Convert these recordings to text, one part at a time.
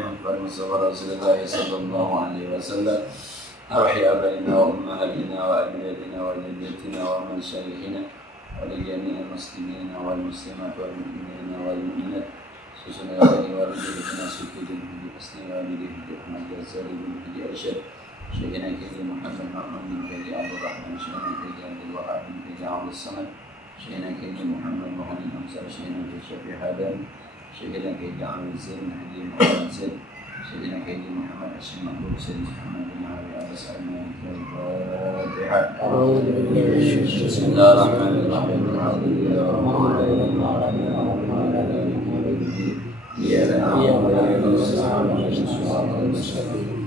Muhammad Rasulullah sallallahu alaihi wasallam. Arwah abaina wa ummahatina wa ajdaadina wa jaddatina wa masyayikhina wa li jami'il muslimina wal muslimat wal mu'minina wal mu'minat. Susunna alaihi wa ridina sukudin bi asni wa bi Ahmad Ghazali bin Hadi Arsyad. Syekhina Kiai Muhammad Ma'mun bin Kiai Abdul Rahman, Syekhina Kiai Abdul Wahab bin Kiai Abdul Samad, Syekhina Kiai Muhammad Muhammad Hamzah, Syekhina Kiai Syafi'i Hadan, Syekhina Kiai Abdul Zain Hadi Muhammad Zain, Syekhina Kiai Muhammad Hashim Mahmud Zain Muhammad bin Ali Abbas Al-Fatihah.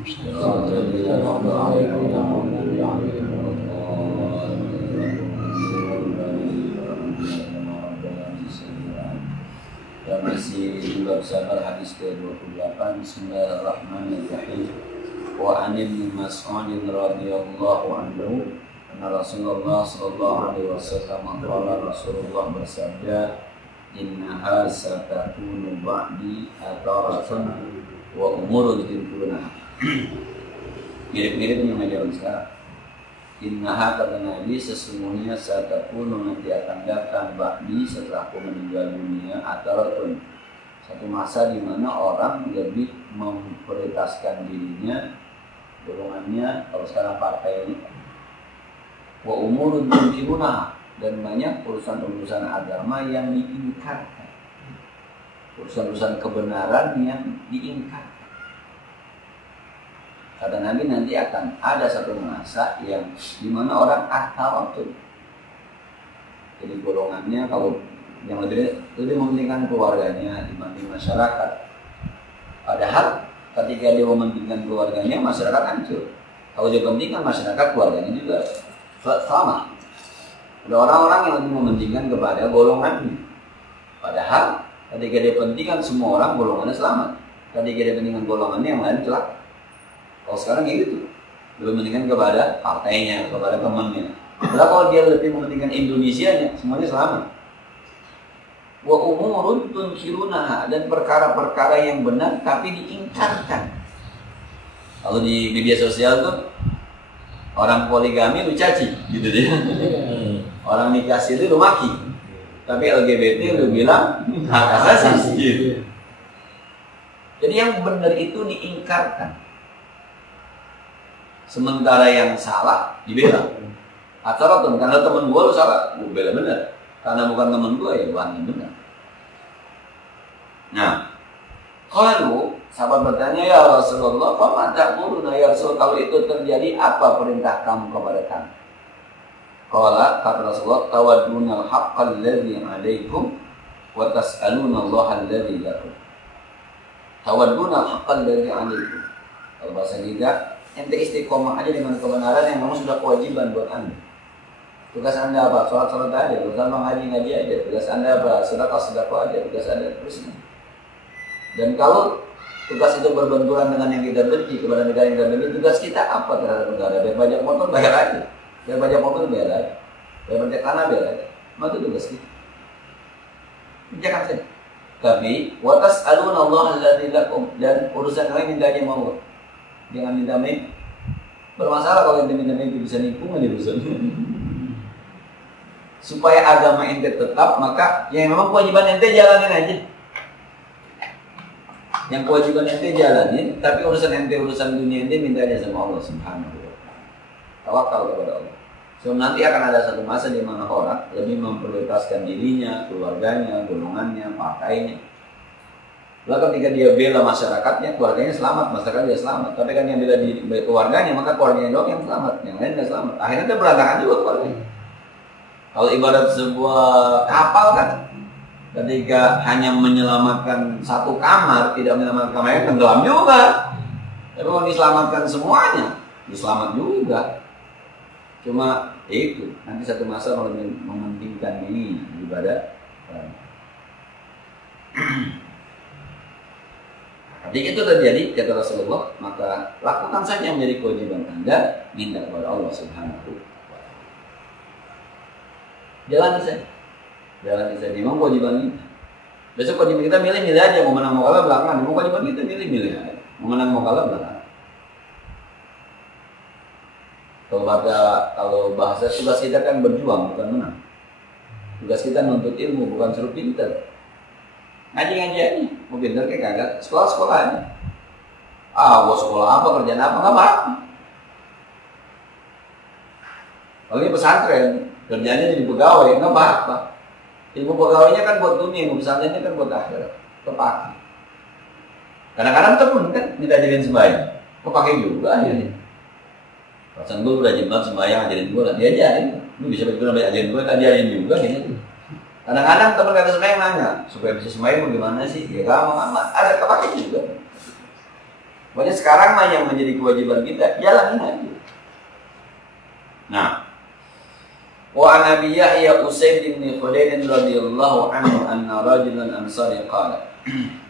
Bismillahirrahmanirrahim. Dan masih juga bersama hadis ke-28. Bismillahirrahmanirrahim. Wa an Ibnu Mas'ud radhiyallahu anhu anna Rasulullah sallallahu alaihi wasallam qala, Rasulullah bersabda, innaha satakunu ba'di atharatun wa umurun yudhiruna. Mirip-mirip dengan ajaran sekarang. Innaha kata Nabi, sesungguhnya satakunu nanti akan datang ba'di setelah aku meninggal dunia atharatun, satu masa di mana orang lebih memprioritaskan dirinya, golongannya, kalau sekarang partai ini, wa umurun yudhiruna, dan banyak urusan-urusan agama yang diingkarkan, urusan-urusan kebenaran yang diingkarkan. Kata Nabi, nanti akan ada satu masa yang dimana orang atharatun, jadi golongannya kalau yang lebih mementingkan keluarganya dibanding masyarakat. Padahal ketika dia mementingkan keluarganya, masyarakat hancur. Kalau dia pentingkan masyarakat, keluarganya juga sama. Ada orang-orang yang lebih mementingkan kepada golongannya. Padahal ketika dia pentingkan semua orang, golongannya selamat. Ketika dia pentingkan golongannya, yang lain celaka. Kalau sekarang kayak gitu, lebih mementingkan kepada partainya, kepada temannya. Padahal kalau dia lebih mementingkan Indonesianya, semuanya selamat. Wa umurun tunkirunaha, dan perkara-perkara yang benar tapi diingkarkan. Kalau di media sosial tuh orang poligami lu caci, gitu deh. Orang nikah itu lu maki, tapi LGBT lu bilang hak asasi. Gitu. Jadi yang benar itu diingkarkan, sementara yang salah dibela. Atharatun, karena teman gua lu salah, gua bela benar. Karena bukan teman gua, ya bukan benar. Nah, kalau sahabat bertanya, ya Rasulullah, apa mata muruna ya Rasul, kalau itu terjadi apa perintah kamu kepada kami? Qala, kata Rasulullah, tawaddunal haqqal ladzi 'alaikum wa tas'aluna Allah alladzi lakum. Tawaddunal haqqal ladzi 'alaikum. Kalau bahasa kita, ente istiqomah aja dengan kebenaran yang memang sudah kewajiban buat Anda. Tugas Anda apa? Salat aja, tugas Anda ngaji aja, tugas Anda apa? Sedekah aja, tugas Anda terusnya. Dan kalau tugas itu berbenturan dengan yang kita benci, kepada negara yang kita benci, tugas kita apa terhadap negara? Bayar pajak motor, bayar aja. Bayar pajak motor, bayar aja. Bayar pajak tanah, bayar aja. Maka itu tugas kita. Jangan saja. Tapi watas alun Allah alladzi lakum, dan urusan kalian minta aja mau. Jangan minta main. Bermasalah kalau ente minta main itu bisa nipu aja urusan. Supaya agama ente tetap, maka yang memang kewajiban ente jalanin aja. Yang kewajiban ente jalanin, tapi urusan ente, urusan dunia ente minta aja sama Allah Subhanahu wa ta'ala. Tawakal kepada Allah. So nanti akan ada satu masa di mana orang lebih memprioritaskan dirinya, keluarganya, golongannya, partainya. Lalu ketika dia bela masyarakatnya, keluarganya selamat, masyarakat dia selamat. Tapi kan yang bela di keluarganya, maka keluarganya doang yang selamat, yang lain tidak selamat. Akhirnya dia berantakan juga keluarganya. Kalau ibarat sebuah kapal kan, ketika hanya menyelamatkan satu kamar, tidak menyelamatkan kamar yang tenggelam juga. Tapi kalau diselamatkan semuanya, diselamat juga. Cuma itu, nanti satu masa mementingkan ini ibadah. Ketika itu terjadi, kata Rasulullah, maka lakukan saja yang menjadi kewajiban Anda, minta kepada Allah Subhanahu wa ta'ala. Jalani saja. Memang kewajiban minta. Besok kewajiban kita milih-milih aja, mau menang mau kalah belakangan. Mau kewajiban kita milih-milih aja, mau menang mau kalah belakangan. Kalau bahasa tugas kita kan berjuang bukan menang. Tugas kita nuntut ilmu bukan suruh pinter. Ngaji-ngaji aja, mau pinter kayak kagak, sekolah-sekolah aja. Gua sekolah apa, kerjaan apa, nggak apa-apa. Kalau ini pesantren, kerjanya jadi pegawai, nggak apa-apa. Ilmu pegawainya kan buat dunia, ilmu pesantrennya kan buat akhirat, kepake. Kadang-kadang temen kan diajarin sembahyang, kepake juga akhirnya. Perasaan gue udah jembat sembahyang, ajarin gue, diajarin. Lu bisa betul ajarin gue, ajarin juga gitu. Kadang-kadang temen kata sembahyang nanya, supaya bisa sembahyang bagaimana sih? Ya gampang amat, ada kepake juga. Pokoknya sekarang mah yang menjadi kewajiban kita, jalanin aja. Nah, wa an Abi Yahya Usaid bin Khudair radhiyallahu anhu anna rajulan ansari qala.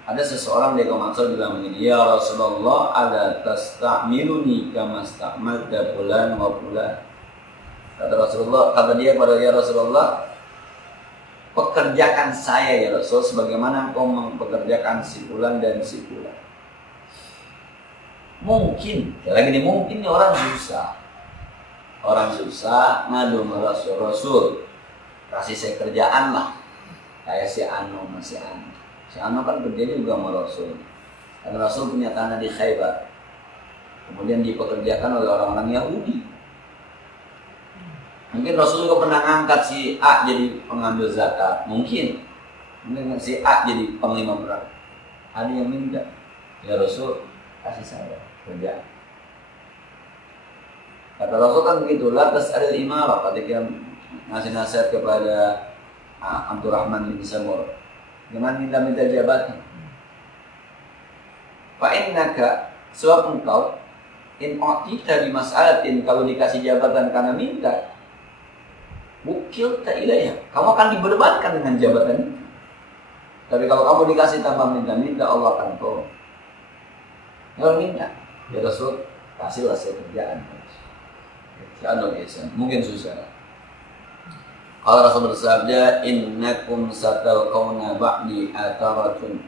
Ada seseorang dari kaum Ansar bilang begini, ya Rasulullah, ada tastamiluni kama stamalta fulan wa fulan. Kata dia pada ya Rasulullah, pekerjakan saya ya Rasul sebagaimana engkau mempekerjakan si fulan dan si fulan. Mungkin, lagi nih mungkin nih orang susah ngadu sama Rasul, kasih saya kerjaan lah, kayak si Ano. Si Ano kan kerjanya juga sama Rasul. Karena Rasul punya tanah di Khaybar, kemudian dipekerjakan oleh orang-orang Yahudi. Mungkin Rasul juga pernah ngangkat si A jadi pengambil zakat, mungkin si A jadi panglima perang. Ada yang minta, ya Rasul kasih saya kerja. Kata Rasul kan begitu, lantas ada imarah ketika ngasih nasihat kepada Abdurrahman bin Samur, jangan minta-minta jabatan. Fa'innaka, sebab engkau in u'tita bi mas'alatin, kalau dikasih jabatan karena minta, wukilta ilaiha, kamu akan dibebankan dengan jabatan itu. Tapi kalau kamu dikasih tanpa minta-minta, Allah akan tolong. Kalau minta, ya Rasul kasihlah saya kerjaan. Mungkin susah. Kalau Rasul bersabda, innakum satalqawna ba'di ataratan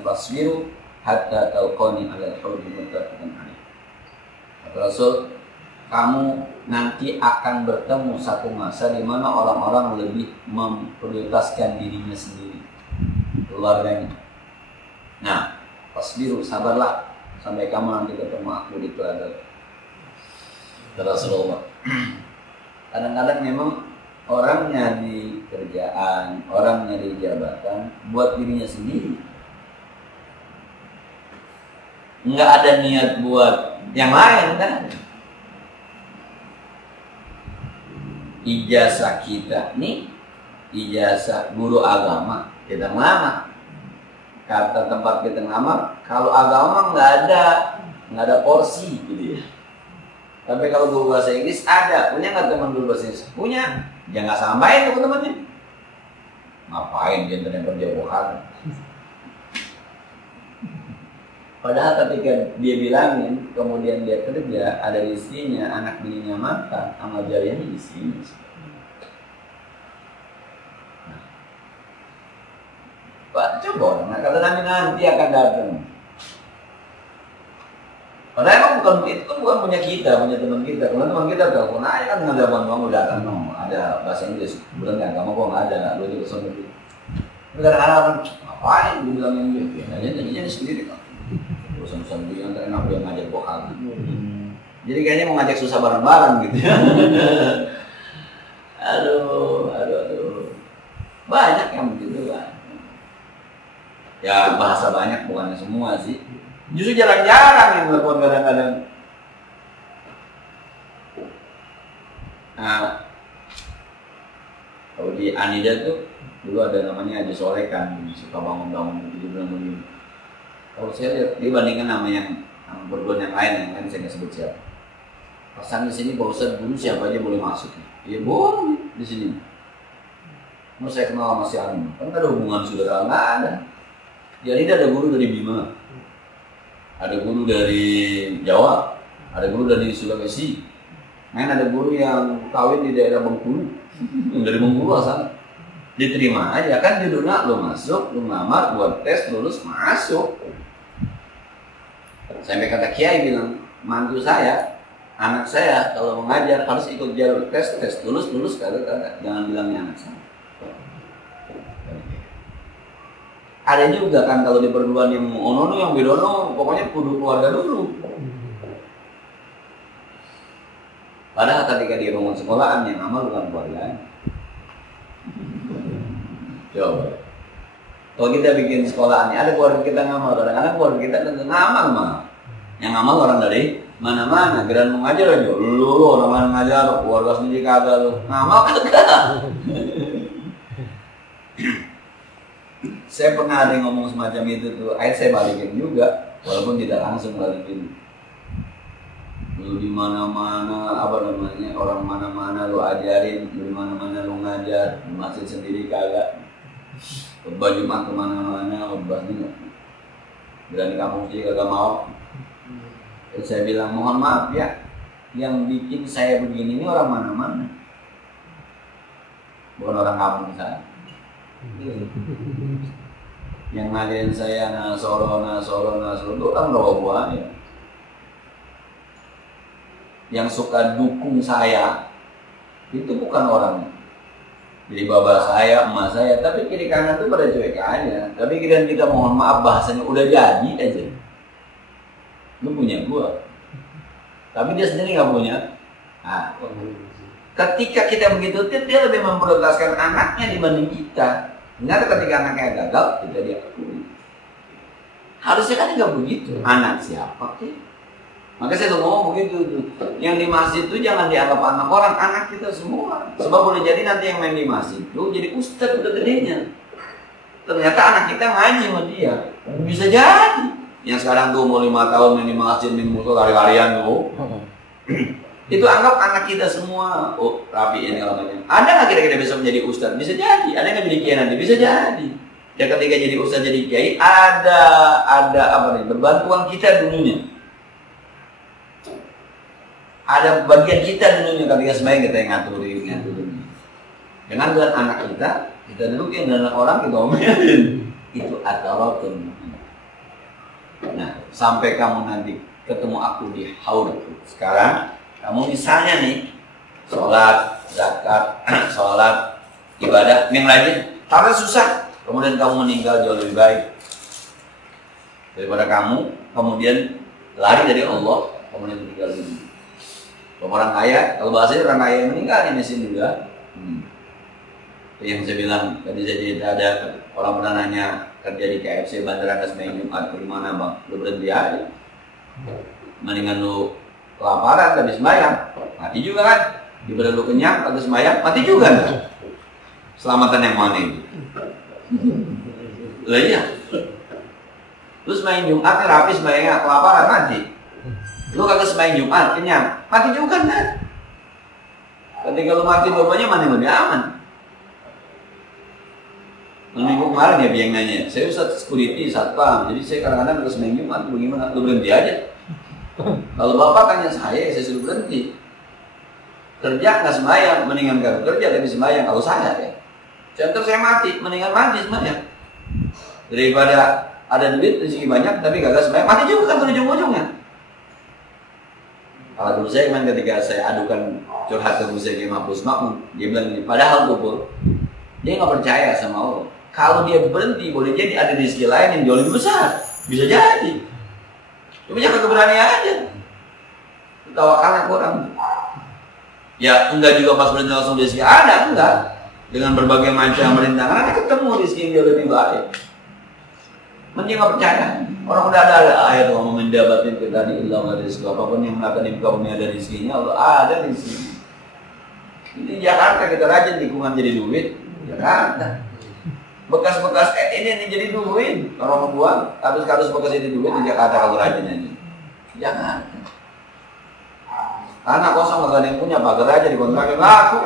fasbiru hatta talqani ala al-hawdi muttafaqun alaih. Kata Rasul, kamu nanti akan bertemu satu masa di mana orang-orang lebih memprioritaskan dirinya sendiri, keluarganya. Nah, fasbiru, sabarlah sampai kamu nanti ketemu aku di telaga. Rasulullah. Kadang-kadang memang orang nyari kerjaan, orang nyari jabatan buat dirinya sendiri. Nggak ada niat buat yang lain kan? Ijazah kita nih, ijazah guru agama kita ngelamar. Kata tempat kita ngelamar, kalau agama nggak ada porsi gitu ya. Tapi kalau guru bahasa Inggris ada, punya nggak teman guru bahasa Inggris? Punya, ya nggak sampaikan ke teman-temannya. Ngapain dia ternyata jauhan? Padahal ketika dia bilangin, kemudian dia kerja, ada istrinya, anak bininya makan, amal jariahnya di sini. Pak, coba, nah kata Nabi nanti akan datang. Padahal emang bukan punya kita, punya teman kita. Teman kita tahu, nah kan nggak ada uang udah kan, ada bahasa Inggris. Bukan nggak, kamu kok nggak ada, nggak lu juga sama itu. Tapi kadang-kadang ngapain? Gue bilang yang dia, jadinya sendiri kan. Urusan gue yang enak dia ngajak bokal. Jadi kayaknya mau ngajak susah bareng-bareng gitu ya. Aduh. Banyak yang begitu kan. Ya bahasa banyak bukannya semua sih. Justru jarang-jarang yang melakukan kadang-kadang. Nah, kalau di Anida tuh dulu ada namanya Haji Soleh kan, suka bangun-bangun gitu bilang begini. Kalau saya lihat dibandingkan nama yang perguruan yang lain saya nggak sebut siapa. Pesan di sini Pak Ustadz dulu siapa aja boleh masuk. Iya boleh di sini. Mau saya kenal sama si Alim, kan ada hubungan saudara nggak ada. Di Anida ada guru dari Bima, ada guru dari Jawa, ada guru dari Sulawesi, ada guru yang kawin di daerah Bengkulu, yang dari Bengkulu asal. Diterima aja kan judulnya lu masuk, lu ngelamar, buat tes, lulus, masuk. Sampai kata kiai bilang, mantu saya, anak saya kalau mengajar harus ikut jalur tes, lulus, kata jangan bilangnya anak saya. Ada juga kan kalau di perguruan yang ono yang bidono, pokoknya kudu keluarga dulu. Padahal ketika di ruang sekolahan yang amal bukan keluarga. Coba. Kalau kita bikin sekolahan, ada keluarga kita ngamal, kadang-kadang keluarga kita tentu ngamal mah. Yang ngamal orang dari mana-mana, geran mau ngajar aja. Lu orang lain ngajar, keluarga sendiri kagak lu. Ngamal kagak. Saya pernah ada yang ngomong semacam itu tuh, akhirnya saya balikin juga, walaupun tidak langsung balikin. Lu di mana-mana, orang mana-mana lu ajarin, lu di mana-mana lu ngajar, di masjid sendiri kagak. Khutbah Jumat kemana-mana, khutbah ini berani kampung sih kagak mau. Terus saya bilang mohon maaf ya, yang bikin saya begini ini orang mana-mana, bukan orang kampung saya. Yang ngajarin saya nasoro itu orang Rawa ya. Yang suka dukung saya itu bukan orang jadi bapak saya, emak saya, tapi kiri kanan tuh pada cuek aja. Tapi kita mohon maaf bahasanya udah jadi aja. Lu punya gua, tapi dia sendiri nggak punya. Nah, ketika kita begitu, dia lebih memprioritaskan anaknya dibanding kita. Ternyata ketika anaknya gagal, kita diakui. Harusnya kan nggak begitu. Anak siapa sih? Maka saya tuh ngomong begitu tuh. Yang di masjid itu jangan dianggap anak orang, anak kita semua. Sebab boleh jadi nanti yang main di masjid itu jadi ustadz udah gedenya. Ternyata anak kita ngaji sama dia. Bisa jadi. Yang sekarang tuh umur 5 tahun main di masjid, main musuh lari-larian tuh. Itu anggap anak kita semua. Oh, rapi ini namanya. Ada nggak kira-kira besok menjadi ustadz? Bisa jadi. Ada nggak jadi kiai nanti? Bisa jadi. Ya ketika jadi ustadz jadi kiai, ada apa nih? Berbantuan kita dulunya. Ada bagian kita dulunya ketika sembahyang kita yang ngaturin. Dengan anak kita dudukin dengan orang kita omelin. Itu ataratun. Nah, sampai kamu nanti ketemu aku di haud. Sekarang kamu misalnya nih sholat, zakat, sholat, ibadah, yang lainnya, karena susah. Kemudian kamu meninggal jauh lebih baik daripada kamu kemudian lari dari Allah, kemudian meninggal dunia. Kalau orang kaya, kalau bahasanya orang kaya yang meninggal di mesin juga. Yang saya bilang tadi saja ada orang pernah nanya kerja di KFC Bandara Kasmain Jumat di mana bang? Lu berhenti aja. Mendingan lu kelaparan habis sembahyang, mati juga kan? Daripada lu kenyang habis sembahyang, mati juga kan? Selamatan yang mana itu? Lah iya. Terus main Jumat rapi sembahyangnya kelaparan mati. Lu kagak sembahyang Jumat kenyang, mati juga kan? Ketika lu mati dua-duanya mana yang lebih aman? Minggu kemarin ya yang nanya, saya Ustadz security, satpam, jadi saya kadang-kadang harus sembahyang Jumat, bagaimana? Lu berhenti aja. Kalau bapak tanya saya suruh berhenti. Kerja nggak sembahyang, mendingan gak kerja tapi sembahyang. Kalau saya ya, contoh saya mati, mendingan mati sembahyang. Daripada ada duit rezeki banyak tapi gagal sembahyang, mati juga kan ujung-ujungnya. Kalau dulu saya kemarin ketika saya adukan curhat ke Gus Zeki Mahfuz Makmun, dia bilang ini, padahal tuh dia nggak percaya sama Allah. Kalau dia berhenti, boleh jadi ada rezeki lain yang jauh lebih besar, bisa jadi. Cuma jangan keberanian aja. Tawakalnya kurang. Ya enggak juga pas berhenti langsung rezeki ada, enggak. Dengan berbagai macam rintangan, nanti ketemu rezeki yang jauh lebih baik. Mending nggak percaya. Orang udah ada ayat Allah mendapatin kita di ilah ada rezeki apapun yang akan dibuka bumi ada rezekinya, Allah ada rezeki. Di Jakarta kita rajin lingkungan jadi duit, Jakarta. Bekas-bekas ini jadi duit. Kalau mau buang, kardus-kardus bekas ini duit di Jakarta kalau rajin aja. Jakarta. Anak kosong nggak ada yang punya, pagar aja dikontrakin laku.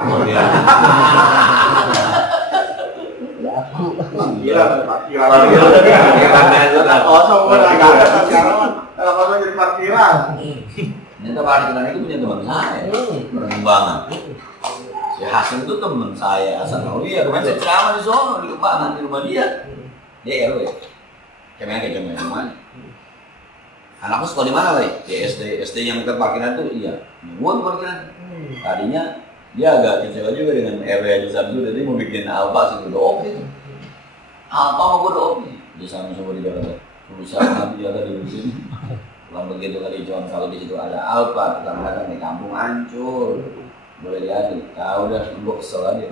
Gila, kosong kalau kosong jadi parkiran. Ternyata parkiran itu punya teman saya, perkembangan. Si Hasan itu teman saya, Hasan Nawawi. Kemarin saya ceramah di sono di Kembangan, di rumah dia. Dia RW. Kayak mana? Anakku sekolah di mana, Bay? Di SD yang kita parkiran tuh, iya. Buat parkiran. Tadinya dia agak kecewa juga dengan RW Haji Samsul, jadi mau bikin Alfa situ, udah oke. Alfa mau gue udah oke. Dia sama-sama di Jakarta. Berusaha nanti Jakarta di sini. Pulang begitu kali John, kalau di situ ada Alfa, kita mengatakan di kampung hancur. Boleh lihat, udah gue kesel aja.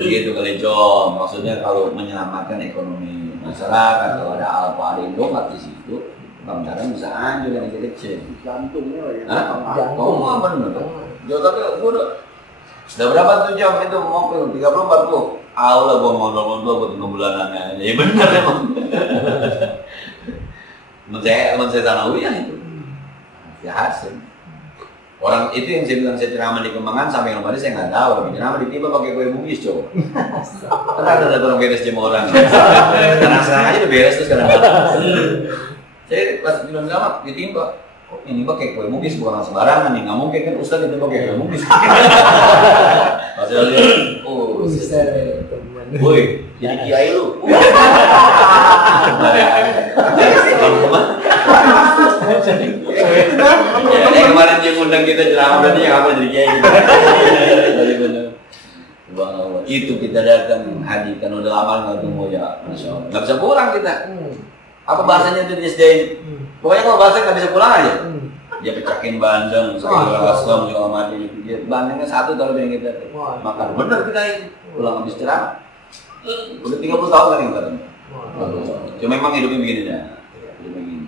Begitu kali John, maksudnya kalau menyelamatkan ekonomi masyarakat, kalau ada Alfa, ada Indomaret di situ, kadang-kadang bisa hancur yang kecil. Jantungnya lah ya. Jantung mah bener. Jakarta gue udah berapa tuh jam itu mobil 30-40. Allah gue ngobrol-ngobrol buat 3 bulanannya. Ya bener emang. Teman saya Tanawiyah itu. Ya Hasan. Orang itu yang saya bilang saya ceramah di Kembangan sampai yang kemarin saya nggak tahu. Tapi ceramah ditiba pakai kue bugis coba. Karena ada orang beres jam orang. Sekarang aja udah beres tuh sekarang. Saya pas bilang sama ditimpa. Kok ini pakai kue bugis bukan sembarangan nih. Nggak mungkin kan Ustaz itu pakai kue bugis. Pas saya lihat, oh Ustaz. Woi, jadi kiai lu. Jadi kemarin dia ngundang kita ceramah berarti yang apa jadi kiai. Itu kita datang haji kan udah lama nggak ketemu ya, masya Allah. Nggak bisa pulang kita. Apa bahasanya itu di SD? Pokoknya kalau bahasa nggak bisa pulang aja. Dia pecahin bandeng, asam segala macam. Bandengnya satu kalau dengan kita. Makan bener kita ini pulang habis ceramah. Udah 30 tahun kan yang katanya. Cuma memang hidupnya begini dah.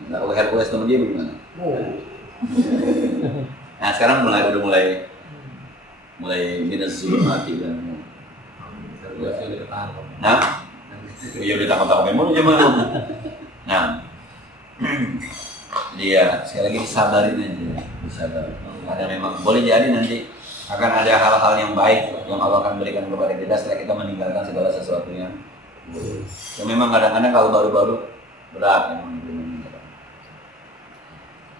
Nah, kalau Hercules temen dia bagaimana? Nah sekarang udah mulai minus sebelum mati kan. Nah, ya udah tangkap memang gimana? Nah, dia sekali lagi disabarin aja, disabar. Karena memang boleh jadi nanti akan ada hal-hal yang baik yang Allah akan berikan kepada kita setelah kita meninggalkan segala sesuatunya. Ya memang kadang-kadang kalau baru-baru berat memang itu.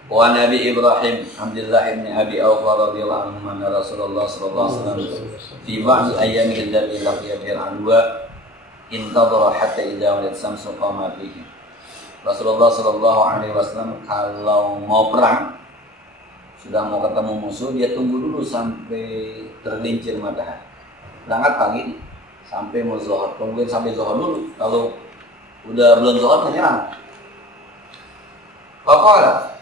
Wa Nabi Ibrahim Abdullah bin Abi Awfa radhiyallahu anhu anna Rasulullah sallallahu alaihi wasallam fi ba'd ayyam al-jari laqiya fil adwa intadhara hatta idza walat samsu qama fihi. Rasulullah sallallahu alaihi wasallam kalau mau perang sudah mau ketemu musuh dia tunggu dulu sampai tergelincir matahari. Berangkat pagi sampai mau zuhur, kemudian sampai zuhur dulu. Kalau udah belum zuhur menyerang. Pokoknya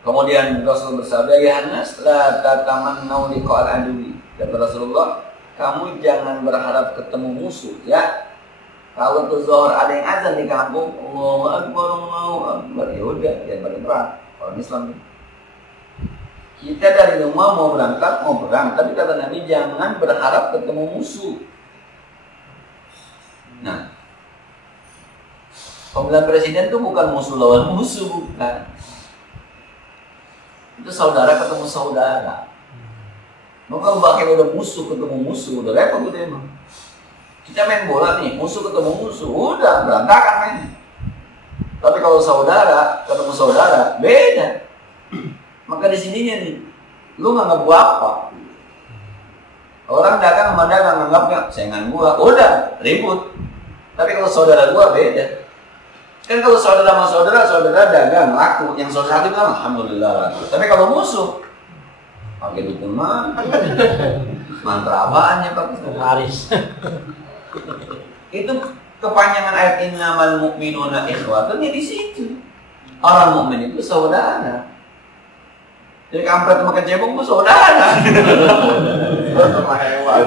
kemudian Rasul bersabda, ya Nas, la tatamannau liqa'al adui. Kata Rasulullah, kamu jangan berharap ketemu musuh, ya. Kalau tuh zuhur ada yang azan di kampung, Allahu Akbar, Allahu Akbar, ya udah, jangan pada perang. Orang Islam. Kita dari rumah mau berangkat, mau perang, tapi kata Nabi jangan berharap ketemu musuh. Nah, pemilihan presiden itu bukan musuh lawan musuh, bukan. Itu saudara ketemu saudara. Mau kalau bakal udah musuh ketemu musuh, udah repot udah emang. Kita main bola nih, musuh ketemu musuh, udah berantakan mainnya. Tapi kalau saudara ketemu saudara, beda. Maka di sininya nih, lu nganggap gua apa? Orang dagang sama dagang nganggapnya saingan gua, udah ribut. Tapi kalau saudara gua beda. Kan kalau saudara sama saudara dagang laku, yang saudara itu bilang alhamdulillah laku. Tapi kalau musuh, pakai dukun mah, mantra apaan ya Pak? Haris. Itu kepanjangan ayat innamal mu'minuna ikhwatun ya di situ. Orang mukmin itu saudara. Jadi kampret sama kecebong itu saudara. Sama hewan.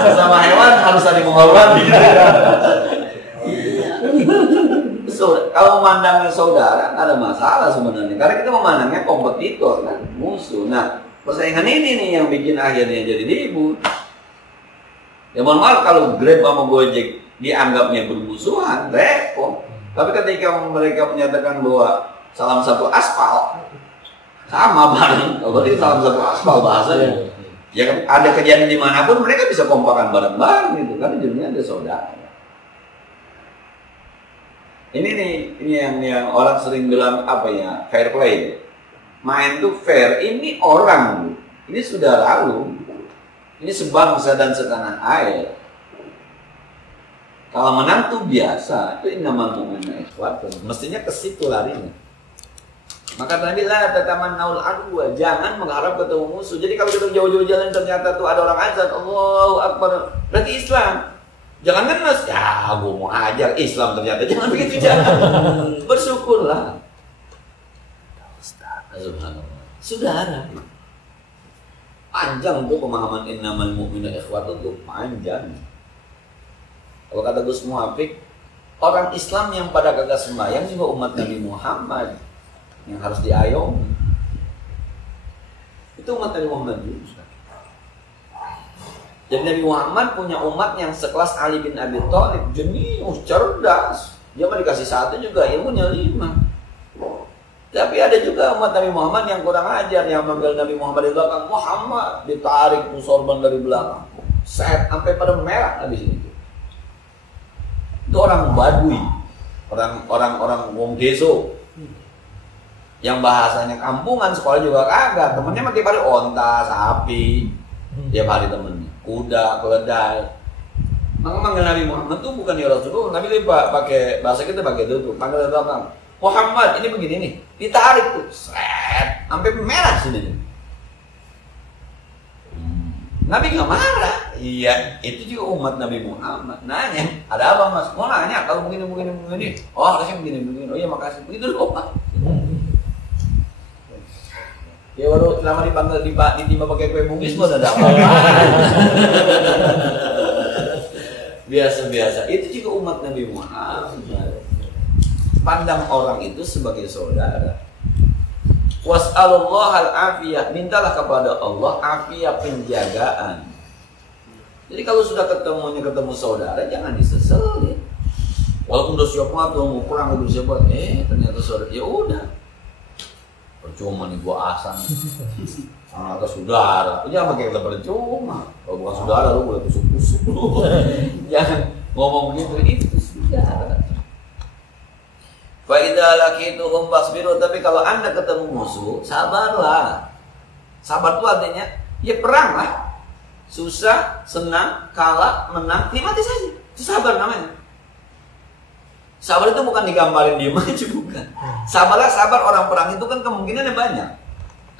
Sesama hewan harus saling menghormati. Kalau memandangnya saudara nggak ada masalah sebenarnya, karena kita memandangnya kompetitor kan, musuh. Nah, persaingan ini nih yang bikin akhirnya jadi ribut. Ya mohon maaf kalau Grab sama Gojek dianggapnya bermusuhan, repot. Tapi ketika mereka menyatakan bahwa salam satu aspal, sama bareng, berarti salam satu aspal bahasanya. Ya kan ada kejadian dimanapun mereka bisa kompakan bareng-bareng gitu kan, jadinya ada saudara. Ini nih, ini yang orang sering bilang apa ya, fair play. Main tuh fair, ini orang Ini sudah lalu. Ini sebangsa dan setanah air. Kalau menantu biasa, itu innamal mu'minuna ikhwatun. Mestinya ke situ larinya. Maka Nabi la tatamannaul adwa, jangan mengharap ketemu musuh. Jadi kalau kita jauh-jauh jalan ternyata tuh ada orang azan, Allahu Akbar, berarti Islam. Jangan ngenes, ya gue mau ajar Islam ternyata. Jangan begitu, jangan. Bersyukurlah. Subhanallah. Saudara. Panjang tuh pemahaman innamal mu'minuna ikhwatun tuh panjang. Kalau kata Gus Muafik, orang Islam yang pada kagak sembahyang juga umat Nabi Muhammad yang harus diayomi. Itu umat Nabi Muhammad juga. Jadi Nabi Muhammad punya umat yang sekelas Ali bin Abi Thalib, jenius, cerdas. Dia mah dikasih satu juga, ilmunya 5. Tapi ada juga umat Nabi Muhammad yang kurang ajar, yang manggil Nabi Muhammad di belakang, Muhammad, ditarik tuh sorban dari belakang, set sampai pada merah habis itu. Itu orang Badui, orang wong deso, yang bahasanya kampungan, sekolah juga kagak, temennya makin pada onta, sapi, tiap hari temennya, kuda, keledai. Maka manggil Nabi Muhammad tuh bukan ya Rasulullah, Nabi pakai bahasa kita pakai itu, panggil dari belakang. Muhammad ini begini nih, ditarik tuh, seret, sampai merah sini. Nabi nggak marah, iya, itu juga umat Nabi Muhammad. Nanya, ada apa mas? Mau nanya kalau begini. Oh harusnya begini. Oh iya makasih, begitu doang pak. Ya baru lama dipanggil ditimpa pakai kue bugis, udah ada apa-apa. Biasa-biasa, itu juga umat Nabi Muhammad. Pandang orang itu sebagai saudara. Was'alullahal afiyah, mintalah kepada Allah afiyah, penjagaan. Jadi kalau sudah ketemu saudara, jangan diseselin. Walaupun udah siapa tuh mau perang udah siapa, ternyata saudara, ya udah. Percuma nih gua asal. Ternyata saudara, jangan pakai kata percuma. Kalau bukan saudara lu boleh tusuk-tusuk. Jangan ngomong begitu, itu saudara. Fa idza laqituhum fasbiru, tapi kalau Anda ketemu musuh, sabarlah. Sabar itu artinya ya perang lah. Susah, senang, kalah, menang, nikmati saja. Itu sabar namanya. Sabar itu bukan digambarin diem aja, bukan. Sabarlah, sabar orang perang itu kan kemungkinannya banyak.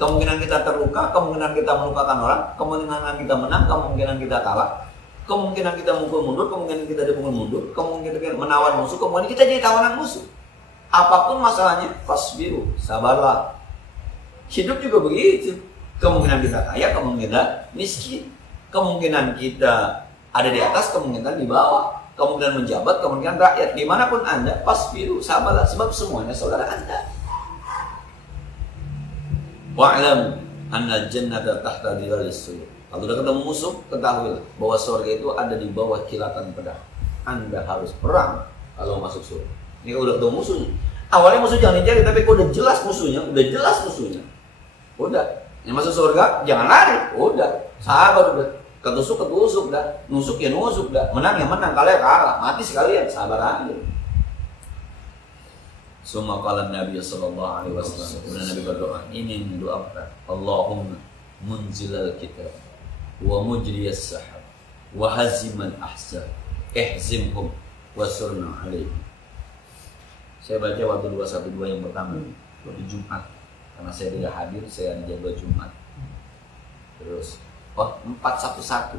Kemungkinan kita terluka, kemungkinan kita melukakan orang, kemungkinan kita menang, kemungkinan kita kalah, kemungkinan kita mukul mundur, kemungkinan kita dipukul mundur, kemungkinan kita menawan musuh, kemungkinan kita jadi tawanan musuh. Apapun masalahnya, fasbiru, sabarlah. Hidup juga begitu. Kemungkinan kita kaya, kemungkinan kita miskin. Kemungkinan kita ada di atas, kemungkinan di bawah. Kemungkinan menjabat, kemungkinan rakyat. Dimanapun Anda, fasbiru, sabarlah. Sebab semuanya saudara Anda. Wa'lam anna jannata tahta dhilalis suyur. Kalau sudah ketemu musuh, ketahuilah bahwa surga itu ada di bawah kilatan pedang. Anda harus perang kalau masuk surga. Ini kalau udah ketemu musuhnya. Awalnya musuh jangan dicari, tapi kalau udah jelas musuhnya, udah. Yang masuk surga jangan lari, udah. Sabar udah. Ketusuk dah. Nusuk ya nusuk dah. Menang ya menang, kalah ya kalah. Mati sekalian, sabar aja. Summa qala Nabi sallallahu alaihi wasallam. Kemudian Nabi berdoa, ini doa apa? Allahumma munzilal kitab wa mujriyas sahab wa hazimal ahzab ihzimhum wa surna alaihim. Saya baca waktu 212 yang pertama, waktu Jumat. Karena saya tidak hadir, saya di jadwal Jumat. Terus, 411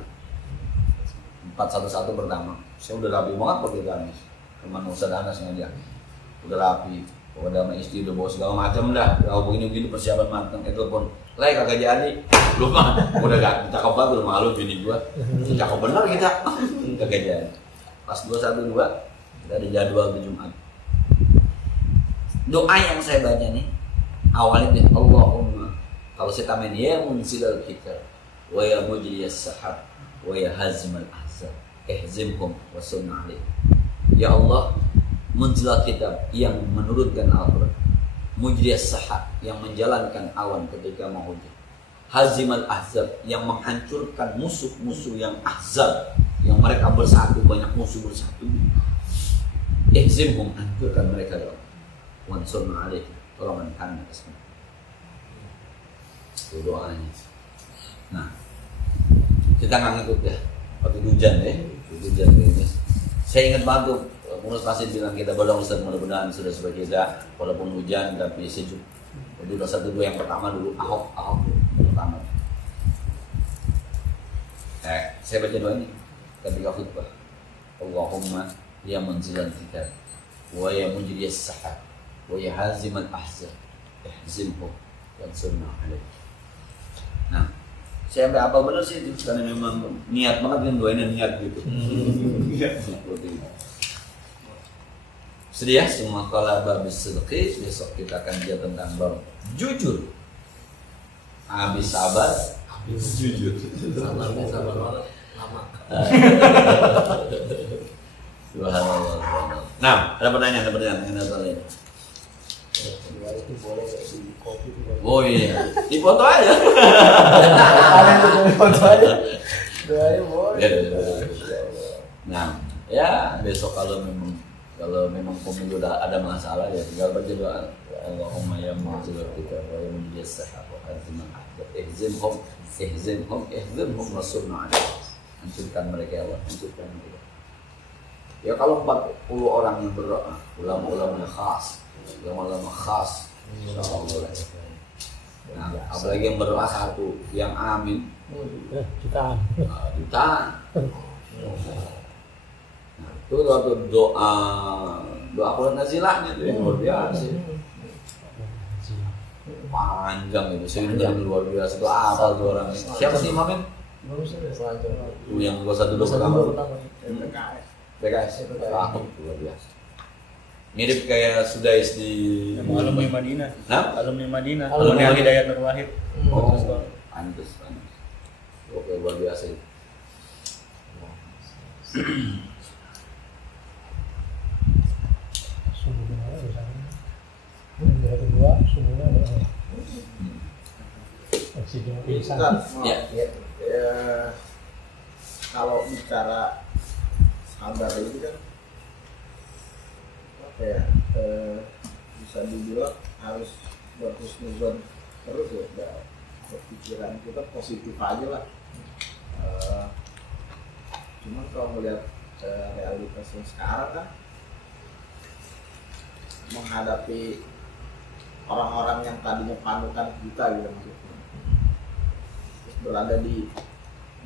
pertama. Saya udah rapi banget pakai gamis. Teman Ustaz Anas sengaja. Udah rapi, udah sama istri, udah bawa segala macam dah. Kalau begini persiapan matang, telepon. Lai kagak jadi. Lu mah udah gak cakep banget, udah malu bini gua. Cakep bener kita. Kagak jadi. Pas 212 kita ada jadwal di Jumat. Doa yang saya baca nih awalnya nih, Allahumma, kalau saya tambahin ya munzilal kitab wa ya mujriyas sahab wa ya hazimal ahzab ihzimhum wa sunna alaihim. Ya Allah, munzilal kitab yang menurunkan Al-Quran, mujriyas sahab yang menjalankan awan ketika mau hujan, hazimal ahzab yang menghancurkan musuh-musuh yang ahzab, yang mereka bersatu, banyak musuh bersatu, ihzimhum, hancurkan mereka ya Allah. Wansurna alaihim, tolongan kami atas mereka. Itu doanya. Nah, kita nggak ngikut ya. Waktu hujan ya, hujan ini. Saya ingat banget tuh, Pengurus Masjid bilang kita bolong Ustaz, mudah-mudahan sudah kita walaupun hujan tapi sejuk. Jadi 212 yang pertama dulu Ahok pertama. Saya baca doa ini ketika khutbah. Allahumma ya munzilan kitab wa ya mujriyas sahab wa ya hazimal ahzab ihzimhu wansurna alaih. Nah, saya sampai apal benar sih itu karena memang niat banget kan doainnya niat gitu. Sedia semua kalau babis sedekah besok kita akan bicara tentang bab jujur. Habis sabar, habis jujur. Sabar lama. Subhanallah. Nah, ada pertanyaan mengenai hal ini. Itu boleh di kopi itu boleh. Oh iya, di foto aja. Foto aja. Doain boleh. Nah, ya besok kalau memang pemilu ada masalah ya tinggal baca doa Allahumma ya mu'jizat kita wa ya mu'jizat sahab wa haziman ahzab ihzimhum nasurna alaih. Hancurkan mereka ya Allah, hancurkan mereka. Ya kalau 40 orang yang berdoa, ulama-ulama khas, insyaallah. Nah, apalagi yang berdoa satu, yang amin Jutaan. Jutaan. Nah, itu waktu doa Quran nazilahnya itu yang luar biasa. Panjang itu, saya dengar luar biasa. Itu apa tuh orang? Siapa sih imamin? Yang 21 pertama. PKS. Luar biasa. Mirip kayak Sudais di alumni Madinah. Hah? Alumni Madinah. Alumni Alumni Hidayat Nur Wahid. Oh, pantes. Oke, luar biasa itu. Kalau bicara sabar itu kan apa ya, bisa dibilang harus berhusnuzon terus ya, berpikiran kita positif aja lah. Cuman kalau melihat realitas yang sekarang kan menghadapi orang-orang yang tadinya panutan kita gitu maksudnya, terus berada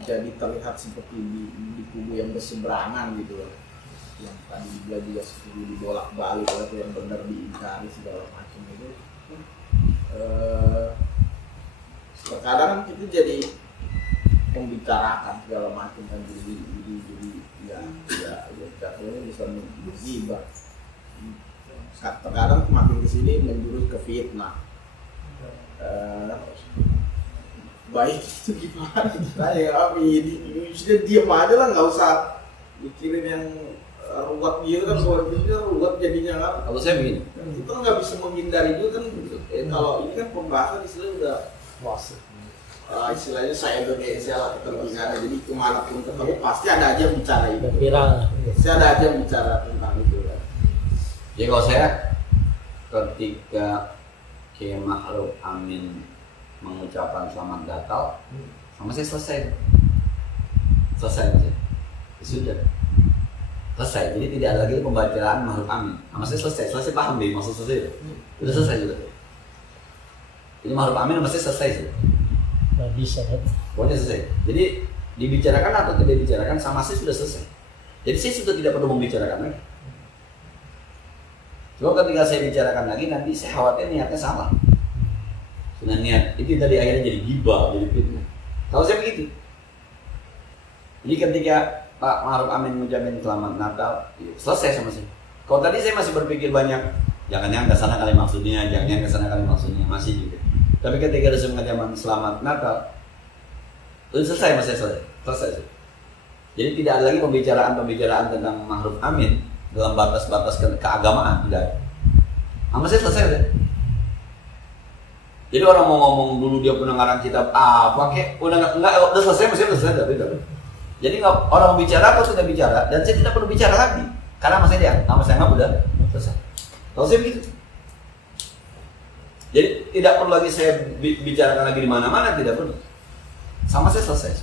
jadi terlihat seperti di kubu yang berseberangan gitu loh, yang tadi juga seperti dibolak-balik atau yang benar diingkari segala macam itu. Terkadang kita jadi membicarakan segala macam kan, jadi jatuhnya bisa menggibah. Terkadang makin kesini menjurus ke fitnah. Baik itu gimana? Kayak ini sudah diam aja lah, nggak usah mikirin yang ruwet gitu kan, ruwet jadinya kan. Kalau saya begini, Kita nggak bisa menghindari juga kan. Kalau ini kan pembahasan istilahnya udah istilahnya saya Indonesia lah kepentingannya, jadi kemanapun ketemu pasti ada aja bicara itu. Pasti ada aja bicara tentang itu kan. ya kalau saya ketika Kiai Ma'ruf Amin mengucapkan selamat Natal, sama saya selesai aja. Sudah selesai, jadi tidak ada lagi pembacaan Ma'ruf Amin. Sama saya selesai paham deh maksud selesai. Sudah selesai juga. Jadi Ma'ruf Amin sama saya selesai sudah. Bisa kan? Pokoknya selesai. Jadi dibicarakan atau tidak dibicarakan sama saya sudah selesai. Jadi saya sudah tidak perlu membicarakan lagi. Cuma ketika saya bicarakan lagi nanti saya khawatir niatnya salah. Sudah niat itu tadi akhirnya jadi gibah, jadi fitnah. Kalau saya begitu. Jadi ketika Pak Ma'ruf Amin mengucapkan selamat Natal, selesai sama saya. Kalau tadi saya masih berpikir banyak, jangan-jangan kesana kali maksudnya, jangan-jangan kesana kali maksudnya, masih juga. Tapi ketika ada mengucapkan selamat Natal, itu selesai mas saya selesai. Jadi tidak ada lagi pembicaraan tentang Ma'ruf Amin dalam batas-batas keagamaan, tidak ada. Sama saya selesai udah. Jadi orang mau ngomong dulu dia pernah ngarang kitab apa kek, udah selesai, masih selesai tidak. Jadi orang mau bicara apa sudah bicara, dan saya tidak perlu bicara lagi karena sama saya nggak udah selesai. Kalau saya begitu. Jadi tidak perlu lagi saya bicarakan lagi di mana-mana, tidak perlu. sama saya selesai.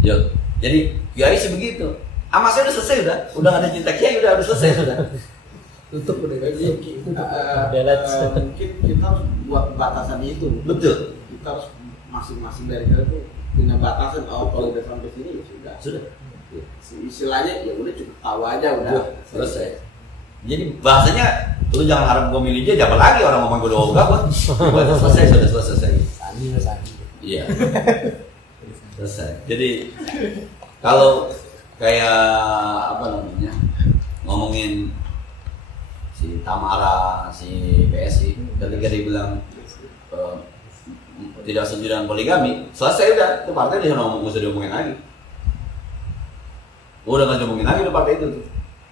Ya, jadi kiai sebegitu. Sama saya udah selesai udah nggak ada cinta kiai udah selesai sudah. Tutup udah Jadi mungkin kita harus buat batasan itu. Betul. Kita harus masing-masing dari kita tuh punya batasan. Oh kalau udah sampai sini ya sudah. Istilahnya ya udah cukup tahu aja udah selesai. Jadi bahasanya lu jangan harap gue milih dia, siapa lagi orang ngomong gue doang gak sudah selesai. Sandi. Iya. Selesai. Jadi kalau kayak apa namanya ngomongin si Tamara, si PSI, ketika dia bilang tidak setuju dengan poligami, selesai udah. Itu partai dia ngomong gak usah diomongin lagi. Udah nggak diomongin lagi udah partai itu tuh.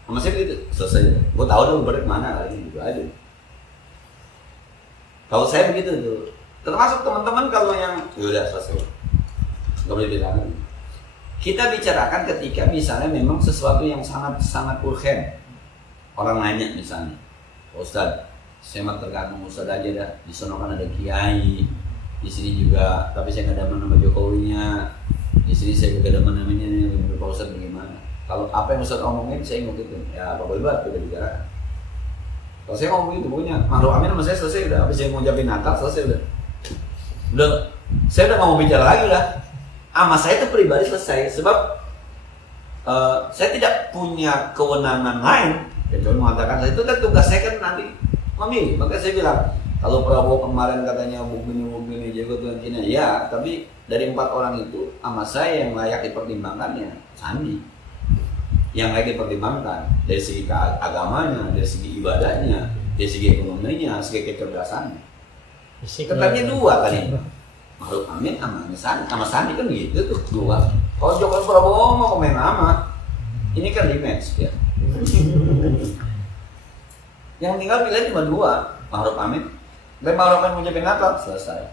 Sama saya gitu, selesai. Gue tahu dong balik kemana kali ini gitu aja. Kalau saya begitu tuh, termasuk teman-teman kalau yang udah selesai, nggak boleh dilakukan. Kita bicarakan ketika misalnya memang sesuatu yang sangat urgen. Orang nanya misalnya, Ustadz, saya mah tergantung Ustadz aja dah. Di sana kan ada kiai, di sini juga, tapi saya nggak ada nama Jokowinya. Di sini saya nggak ada namanya nih, Pak Ustadz bagaimana? Kalau apa yang Ustadz omongin saya ngikutin, ya apa boleh banget kita bicarakan. Kalau saya ngomong gitu pokoknya, Makhluk Amin sama saya selesai udah. Habis saya mau ucapin Natal selesai udah. Saya udah nggak mau bicara lagi lah. Sama saya itu pribadi selesai, sebab saya tidak punya kewenangan lain kecuali mengatakan saya itu kan tugas saya kan nanti memilih. Maka saya bilang kalau Prabowo kemarin katanya begini jago Tuhan Cina, ya tapi dari 4 orang itu sama saya yang layak dipertimbangkannya Sandi. Yang layak dipertimbangkan dari segi agamanya, dari segi ibadahnya, dari segi ekonominya, segi kecerdasannya. Ketanya 2 tadi. Makhluk Amin sama Sandi kan gitu tuh 2. Kalau Jokowi Prabowo mau komen nama, ini kan rematch ya. Yang tinggal pilihan cuma 2, Makhluk Amin. Dan Makhluk Amin ngucapin Natal selesai.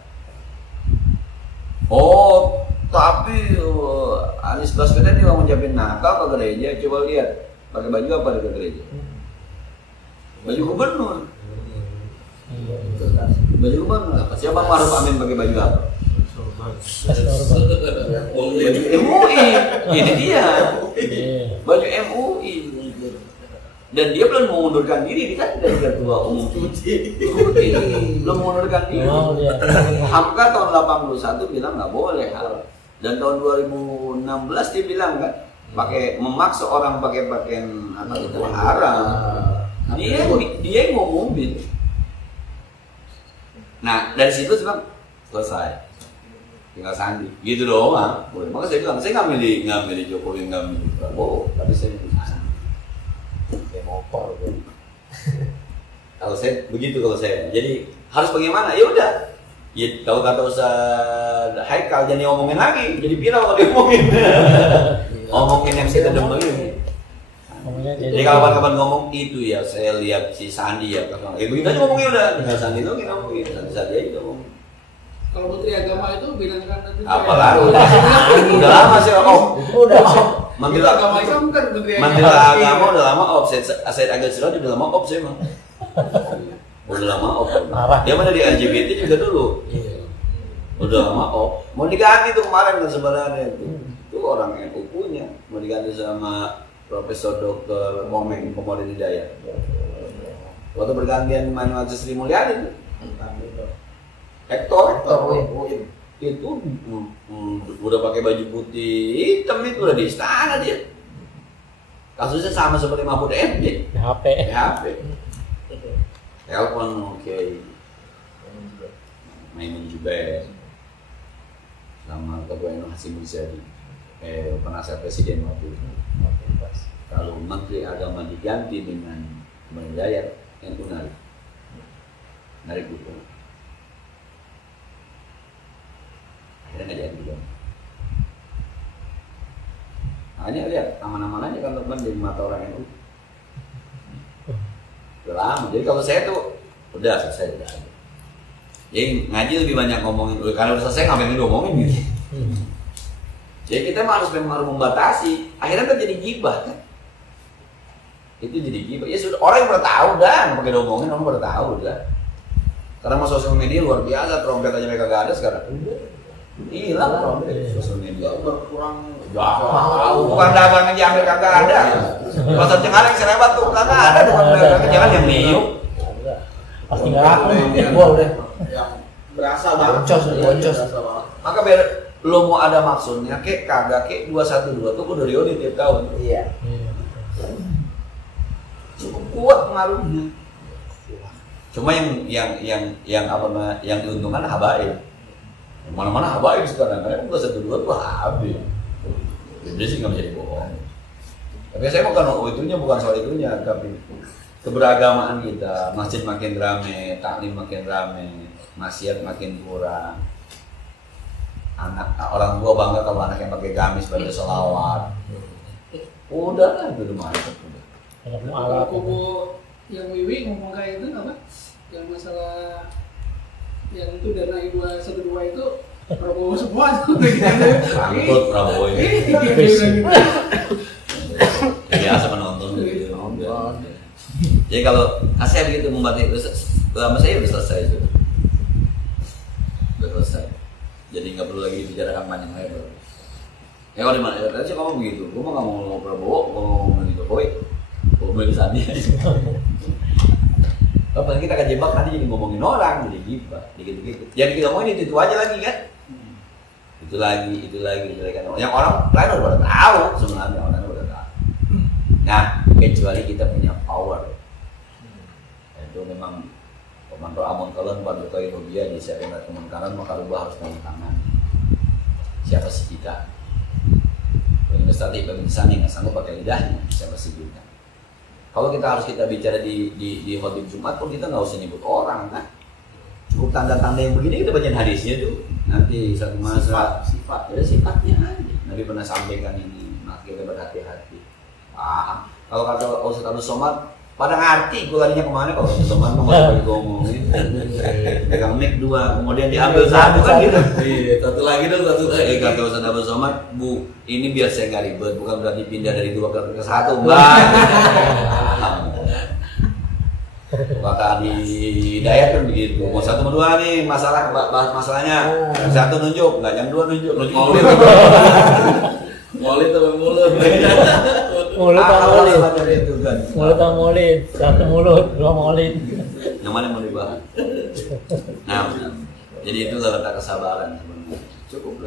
Oh, tapi Anies Baswedan juga ngucapin Natal ke gereja. Coba lihat pakai baju apa ke gereja? Baju gubernur. Baju gubernur. Siapa Makhluk Amin pakai baju apa? Baju MUI. Ini dia. Baju MUI. Dan dia belum mengundurkan diri, dia kan dari ketua umum cuti, belum mengundurkan diri. Hamka tahun 81 bilang nggak boleh hal. Dan tahun 2016 dia bilang kan, pakai memaksa orang pakai pakaian apa itu haram. Dia yang ngomongin. Nah dari situ sih bang selesai, tinggal Sandi, gitu doang. Maka saya bilang saya nggak milih Jokowi, nggak milih Prabowo, tapi saya milih Sandi. Kayak motor gitu. Kalau saya begitu jadi harus bagaimana? Ya udah. Ya kalau kata Ustaz Haikal jangan ngomongin lagi, jadi viral kalau diomongin. Ngomongin MC kedembeli. Jadi kalau kapan ngomong itu ya saya lihat si Sandi ya kan. Begitu aja ngomongnya udah. Tinggal Sandi itu kita ngomongin, Sandi aja ngomong. Kalau Menteri Agama itu bilangkan nanti. Apalah udah lama sih udah. Menteri Agama Islam kan Menteri Agama udah lama off. Saya agak serot udah lama off sih emang. Udah lama off. Dia mana di LGBT juga dulu. Udah lama off. Mau diganti tuh kemarin kan sebenarnya itu orang NU punya. Mau diganti sama Profesor Dr. Momeng Komodin Hidayat. Waktu bergantian main sama Sri Mulyani tuh. Hector itu udah pakai baju putih hitam itu udah di istana dia. Kasusnya sama seperti Mahfud MD. PHP. Telepon oke. Maimun Jubair sama Ketua NU Hasim Muzadi. Penasihat Presiden waktu itu. Kalau Menteri Agama diganti dengan Hidayat, NU narik dukungan. Akhirnya nggak jadi dong. Hanya lihat nama-nama aja kan teman di mata orang NU. Udah lama. Jadi kalau saya tuh udah selesai udah. Jadi ngaji lebih banyak ngomongin. Kalau udah selesai ngapain dulu ngomongin gitu. Jadi kita harus memang membatasi. Akhirnya kan jadi gibah kan. Itu jadi gibah. Ya sudah orang yang udah tahu dah, nggak pakai ngomongin orang udah tahu dah. Karena sama sosial media luar biasa, trompet aja mereka gak ada sekarang. Hilang trompet sosial media. Berkurang Jauh. Bukan dagang aja Ambil kagak ada. Pasar Cengkareng Serebat tuh kagak ada. Bukan dagang jangan yang niup. Pasti nggak laku. Gua udah. yang berasa banget. Boncos. Maka biar lo mau ada maksudnya kek kagak kek 212 tuh kudu reuni tiap tahun. Iya. Cukup kuat pengaruhnya. Cuma yang apa namanya yang diuntungkan habaib. Mana-mana habaib sekarang karena 212 tuh habis. Jadi sih nggak bisa dibohong. Tapi saya bukan soal itunya, tapi keberagamaan kita, masjid makin rame, taklim makin rame, maksiat makin kurang. Orang tua bangga kalau anak yang pakai gamis pada selawat. Udah lah itu mantap. Kalau kubu yang Wiwi ngomong kayak itu apa? Yang masalah yang itu dana 212 itu Prabowo semua tuh Angkut Prabowo ini. Biasa menonton gitu. Jadi kalau saya begitu membatnya itu lama saya udah selesai itu. Udah selesai. Jadi nggak perlu lagi dibicarakan panjang lebar. Ya kalau di mana? Tadi sih kamu begitu. Gue mah nggak mau ngomong Prabowo, gue mau ngomong Jokowi, gue mau Sandi. Kalau kita kejebak nanti jadi ngomongin orang, jadi gibah, gitu-gitu. Jadi kita ngomongin itu aja lagi kan? Itu lagi kan. Yang orang lain udah tahu sebenarnya orang udah tahu. Nah, kecuali kita punya power. Itu memang Komando Amon Kalen pada koi Rubia di Serena Kemungkaran maka rubah harus tangan tangan. Siapa sih kita? Investasi bagi sani nggak sanggup pakai lidahnya. Siapa sih kita? Kalau kita bicara di khotib Jumat pun kita nggak usah nyebut orang kan? Cukup tanda-tanda yang begini kita bacain hadisnya tuh. Nanti satu masa sifat ada sifatnya aja. Nabi pernah sampaikan ini, maka kita berhati-hati. Paham? Kalau kata Ustaz Abdul Somad pada ngerti gue larinya kemana kalau teman-teman mau lagi ngomongin pegang mic 2 kemudian diambil satu kan gitu iya satu lagi kata Ustaz Abdul Somad bu ini biar saya nggak ribet bukan berarti pindah dari 2 ke 1 mbak maka di Hidayat kan begitu mau 1 sama 2 nih masalah bahas masalahnya 1 nunjuk nggak yang 2 nunjuk Maulid atau mulut? Mulut sama maulid. Mulut sama maulid. 1 mulut, 2 maulid. Yang mana mau dibahas? Nah, jadi itu letak kesabaran sebenarnya. Cukup.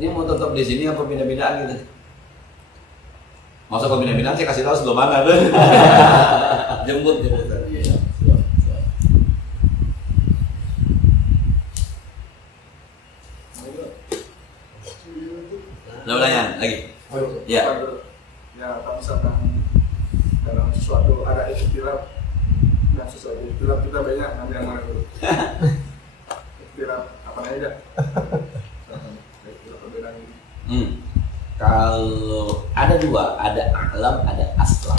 Ini mau tetap di sini apa pindah-pindahan gitu? Masa kalau pindah-pindahan saya kasih tahu sebelum mana tuh? Jemput. Ada pertanyaan lagi? Ya. Ya, kalau misalkan dalam sesuatu ada ikhtilaf dan sesuatu ikhtilaf kita banyak nanti yang mana dulu? Ikhtilaf apa aja? Ikhtilaf perbedaan ini. Kalau ada 2, ada alam, ada aslam.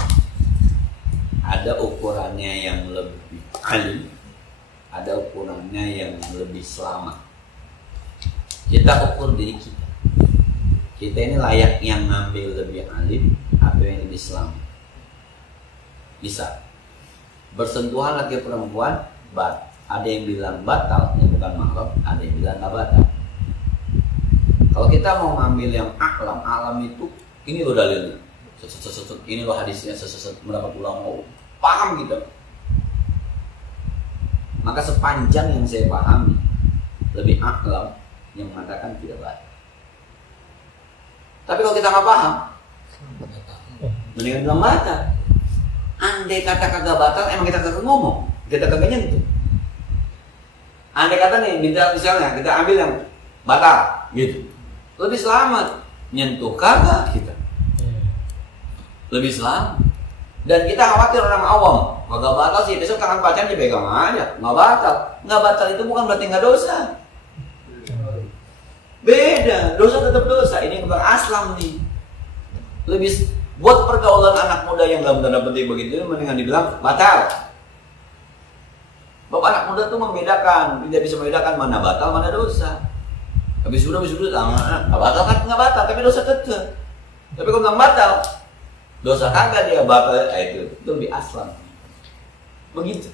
Ada ukurannya yang lebih alim, ada ukurannya yang lebih selamat. Kita ukur diri kita. Kita ini layak yang ngambil lebih alim atau yang lebih selamat. Bisa. Bersentuhan laki perempuan, ada yang bilang batal, yang bukan mahram, ada yang bilang nggak batal. Kalau kita mau ngambil yang alam itu, ini loh dalilnya. Ini loh hadisnya, mendapat ulama paham gitu. Maka sepanjang yang saya pahami, lebih alam yang mengatakan tidak batal. Tapi kalau kita nggak paham, mendingan bilang batal. Andai kata kagak batal, emang kita kagak ngomong, kita kagak nyentuh. Andai kata nih, misalnya kita ambil yang batal, gitu, lebih selamat. Nyentuh kagak kita, lebih selamat. Dan kita khawatir orang awam, kagak batal sih, besok tangan pacaran dipegang aja, nggak batal. Nggak batal itu bukan berarti nggak dosa. Beda, dosa tetap dosa. Ini bukan aslam nih. Lebih buat pergaulan anak muda yang dalam tanda petik begitu, mendingan dibilang batal. Bapak anak muda tuh membedakan, tidak bisa membedakan mana batal, mana dosa. Habis sudah, nggak batal kan nggak batal, tapi dosa tetap. Tapi kalau nggak batal, Dosa kagak dia batal, itu lebih aslam. Begitu.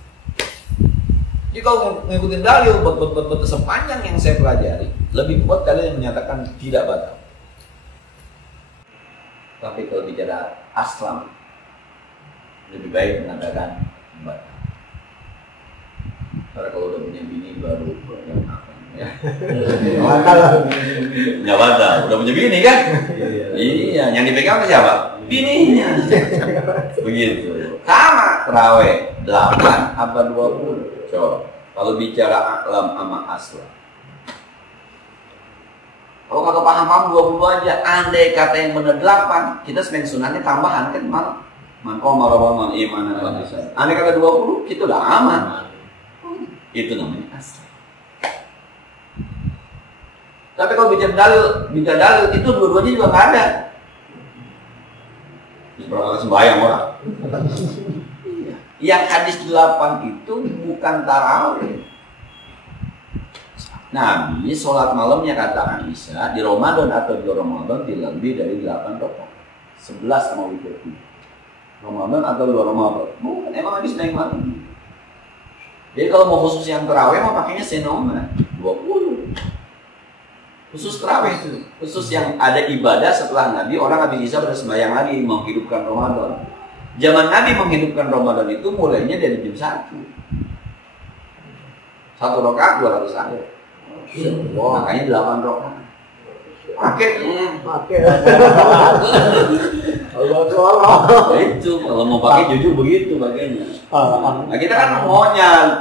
Jadi kalau ngikutin dalil betul sepanjang yang saya pelajari, lebih kuat dalil yang menyatakan tidak batal. Tapi kalau bicara aslam, lebih baik mengatakan batal. Karena kalau udah punya bini baru yang makan ya. Nggak batal, udah punya bini kan? Iya, yang dipegang siapa? Bininya. Begitu. Sama terawih 8 apa 20. Coba. Kalau bicara aklam sama aslam. Kalau kagak paham 20 aja, andai kata yang benar 8, kita selain sunatnya tambahan kan malah. Man qama ramadan imanan wa ihtisaban. Andai kata 20, kita udah aman. Itu namanya aslam. Tapi kalau bicara dalil itu dua-duanya juga nggak ada. Berapa sembahyang orang? Yang hadis 8 itu bukan tarawih. Nabi sholat malamnya kata Aisyah di Ramadan atau di Ramadan lebih dari 8 rakaat. 11 sama witir. Ramadan atau di Ramadan. Bukan, emang habis naik malam. Jadi kalau mau khusus yang tarawih mah pakainya senoma 20. Khusus tarawih itu, khusus yang ada ibadah setelah Nabi, orang habis Isya pada sembahyang lagi menghidupkan Ramadan. Zaman Nabi menghidupkan Ramadan itu mulainya dari jam 1. 1 rakaat 200 ayat. Makanya 8 rakaat. Pakai. Itu kalau mau pakai jujur begitu bagainya. Nah, kita kan maunya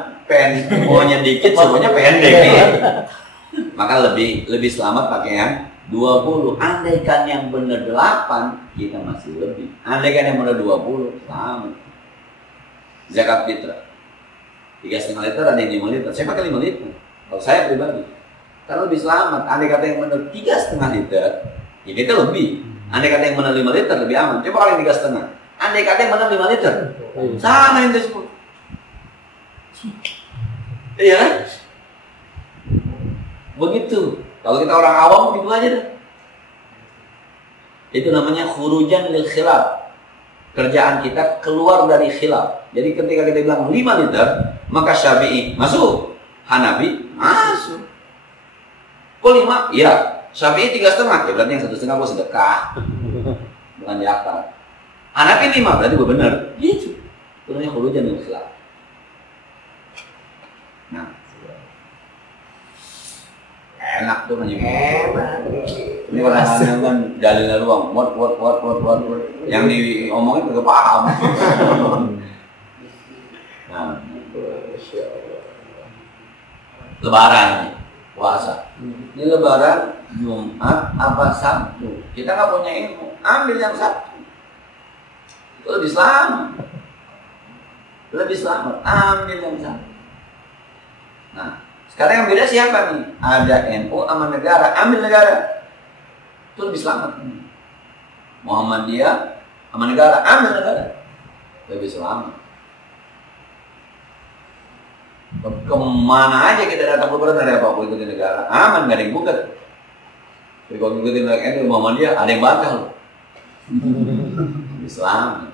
dikit, semuanya pendek. Maka lebih selamat pakai yang 20. Andaikan yang benar 8, kita masih lebih. Andaikan yang benar 20, sama. Zakat fitrah 3,5 liter, ada yang 5 liter. Saya pakai 5 liter. Kalau saya pribadi, karena lebih selamat. Andai kata yang benar 3,5 liter, ya kita lebih. Andai kata yang benar 5 liter, lebih aman. Coba kalau yang 3,5. Andai kata yang benar 5 liter, sama yang tersebut. Iya kan? Begitu. Kalau kita orang awam begitu aja deh. Itu namanya khurujan lil khilaf. Kerjaan kita keluar dari khilaf. Jadi ketika kita bilang 5 liter, maka Syafi'i masuk, Hanafi masuk. Kok 5? Iya. Syafi'i 3,5. Ya berarti yang 1,5 gua sedekah. Bukan zakat. Hanafi 5 berarti gua benar. Gitu. Itu namanya khurujan lil khilaf. Nah, enak tuh menyebut. Ini orang-orang kan dalilnya luang, what. Yang diomongin juga paham. Nah, Lebaran, puasa. Ini Lebaran Jumat apa Sabtu? Kita nggak punya ilmu, ambil yang Sabtu. Itu lebih selamat. Ambil yang Sabtu. Nah, sekarang yang beda siapa nih? Ada NU sama negara, ambil negara. Itu lebih selamat. Muhammadiyah sama negara, ambil negara. Lebih selamat. Kemana aja kita datang Lebaran dari apa? Ikutin negara, aman, nggak ada yang buka. Jadi kalau ikutin NU Muhammadiyah, ada yang batal. Lebih selamat.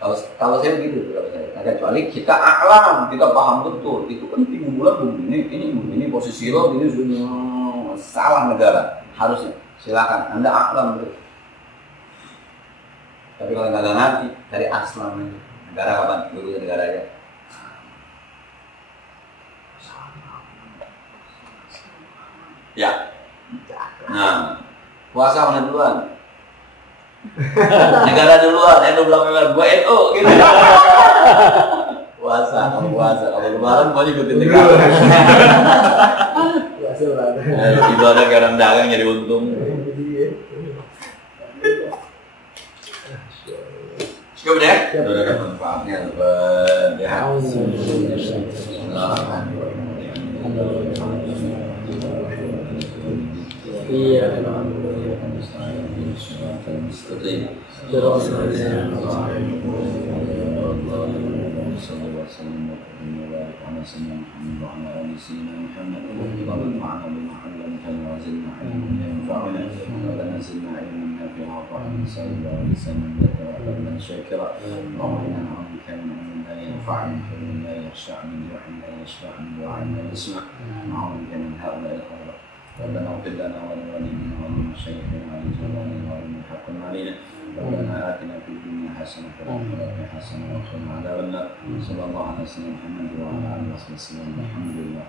Kalau saya begitu, kecuali kita aklam, kita paham betul, itu kan 3 bulan begini, ini posisi lo, ini sudah salah negara, harusnya silakan, Anda aklam betul. Tapi kalau nggak ngerti, dari aslam ini, negara kapan? Dulu negara aja. Ya, nah, puasa mana duluan? Negara duluan, NU belakang gua NU gitu. Puasa. Kalau Lebaran mau ikutin negara. Ibadah ke orang dagang jadi untung. Cukup deh. Udah ada manfaatnya. Iya. Terus علمتنا وزدنا علما ينفعنا ربنا زدنا علما نافعا وفهما صائبا ولسانا ذكرا قلبا شاكرا اللهم انا نعوذ بك من علم لا ينفع من حلم لا يخشع من جوع لا يشفع من دعاء لا يسمع نعوذ بك من هؤلاء الخلق ربنا اغفر لنا ولوالدينا ولمشايخنا ولجيراننا ولمن حق علينا ربنا آتنا في الدنيا حسنة وفي الآخرة حسنة وقنا عذاب النار صلى الله على سيدنا محمد وعلى آله وصحبه وسلم الحمد لله.